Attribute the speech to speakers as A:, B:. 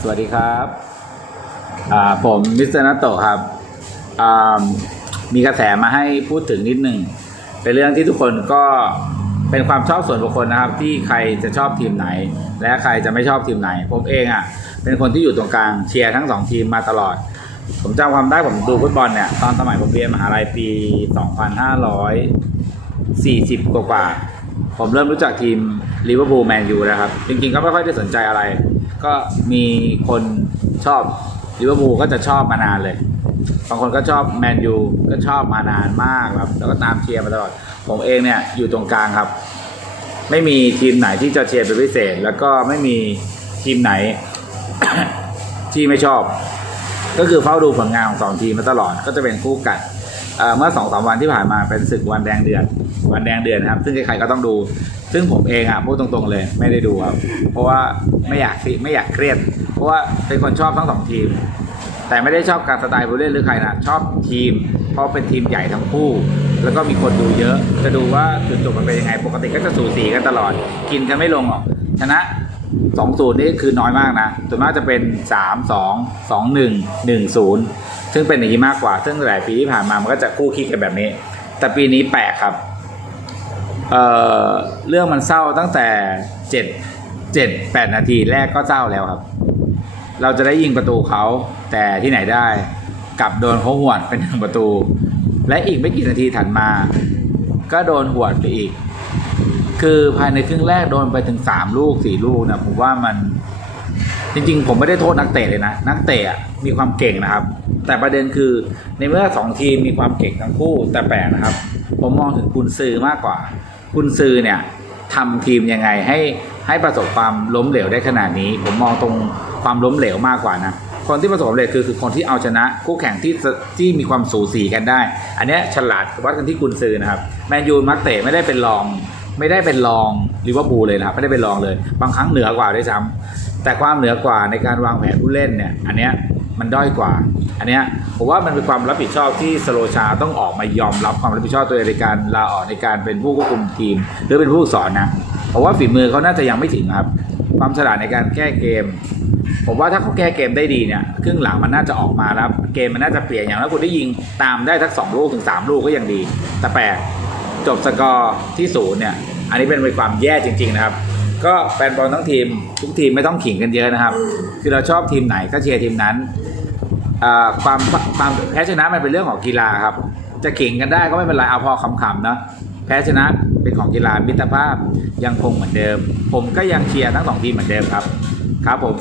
A: สวัสดีครับผมมิสเตอร์นัตโตครับ มีกระแสมาให้พูดถึงนิดหนึ่งเป็นเรื่องที่ทุกคนก็เป็นความชอบส่วนบุคคลนะครับ ที่ใครจะชอบทีมไหน และใครจะไม่ชอบทีมไหน ผมเองอะ เป็นคนที่อยู่ตรงกลางเชียร์ทั้งสองทีมมาตลอด ผมจำความได้ผมดูฟุตบอลเนี่ย ตอนสมัยผมเรียนมหาลัยปี 2540 กว่า ผมเริ่มรู้จักทีมลิเวอร์พูลแมนยูนะครับ จริงๆก็ไม่ค่อยได้สนใจอะไร ก็มีคนชอบลิเวอร์พูลก็จะชอบมานานเลยบางคนก็ชอบแมนยูก็ชอบมานานมากครับ แล้วก็ตามเชียร์มาตลอด ผมเองเนี่ยอยู่ตรงกลางครับ ไม่มีทีมไหนที่จะเชียร์เป็นพิเศษ แล้วก็ไม่มีทีมไหน ที่ไม่ชอบ ก็คือเฝ้าดูผลงานของสองทีมมาตลอด ก็จะเป็นคู่กัด เมื่อสองสามวันที่ผ่านมาเป็นศึกวันแดงเดือดวันแดงเดือดนะครับ ซึ่งใครๆก็ต้องดู ซึ่งผมเองอะพูดตรงๆเลยไม่ได้ดูครับเพราะว่าไม่อยากสิไม่อยากเครียด เพราะว่าเป็นคนชอบทั้งสองทีม แต่ไม่ได้ชอบการสไตล์ผู้เล่นหรือใครนะชอบทีม เพราะเป็นทีมใหญ่ทั้งคู่ แล้วก็มีคนดูเยอะ จะดูว่าจุดจบมันเป็นยังไงปกติก็จะสูสีกันตลอด กินกันไม่ลงหรอกชนะ สองศูนย์นี่คือน้อยมากนะส่วนมากจะเป็นสามสองสองหนึ่งหนึ่งศูนย์ซึ่งเป็นอย่างนี้มากกว่า ซึ่งหลายปีที่ผ่านมามันก็จะคู่คิดกันแบบนี้ แต่ปีนี้แปลกครับเอ่อเรื่องมันเศร้าตั้งแต่เจ็ดเจ็ดแปดนาทีแรกก็เศร้าแล้วครับ เราจะได้ยิงประตูเขาแต่ที่ไหนได้กลับโดนเขาหวดเป็นหนึ่งประตู และอีกไม่กี่นาทีถัดมา ก็โดนหวดไปอีก คือภายในครึ่งแรกโดนไปถึงสามลูกสี่ลูกนะผมว่ามันจริงๆ ผมไม่ได้โทษนักเตะเลยนะ นักเตะมีความเก่งนะครับ แต่ประเด็นคือในเมื่อสองทีมมีความเก่งทั้งคู่แต่แปลกนะครับ ผมมองถึงคุณซือมากกว่า คุณซือเนี่ยทำทีมยังไงให้ให้ประสบความล้มเหลวได้ขนาดนี้ ผมมองตรงความล้มเหลวมากกว่านะคนที่ประสบความสำเร็จคือคือคนที่เอาชนะคู่แข่งที่ที่มีความสูสีกันได้ อันนี้ฉลาดวัดกันที่คุณซือนะครับแมนยูมักเตะไม่ได้เป็นรอง ไม่ได้เป็นรองลิเวอร์พูลเลยนะครับไม่ได้เป็นรองเลย บางครั้งเหนือกว่าด้วยซ้ำแต่ความเหนือกว่าในการวางแผนผู้เล่นเนี่ยอันเนี้ยมันด้อยกว่า อันเนี้ยผมว่ามันเป็นความรับผิดชอบที่สโลชาต้องออกมายอมรับความรับผิดชอบตัวเองในการลาออกในการเป็นผู้ควบคุมทีม หรือเป็นผู้สอนนะผมว่าฝีมือเขาน่าจะยังไม่ถึงครับ ความฉลาดในการแก้เกม ผมว่าถ้าเขาแก้เกมได้ดีเนี่ยครึ่งหลังมันน่าจะออกมาแล้วเกมมันน่าจะเปลี่ยนอย่างแล้วคุณได้ยิงตามได้ทักสองลูกถึงสามลูกก็ยังดี แต่แปลก จบสกอร์ที่ศูนย์เนี่ย อันนี้เป็นความแย่จริง ๆ นะครับ ก็แฟนบอลทั้งทีม ทุกทีมไม่ต้องขิงกันเยอะนะครับ คือเราชอบทีมไหนก็เชียร์ทีมนั้นความความแพ้ชนะมันเป็นเรื่องของกีฬาครับ จะขิงกันได้ก็ไม่เป็นไรเอาพอขำๆนะแพ้ชนะเป็นของกีฬามิตรภาพยังคงเหมือนเดิม ผมก็ยังเชียร์ทั้งสองทีมเหมือนเดิมครับ ครับผม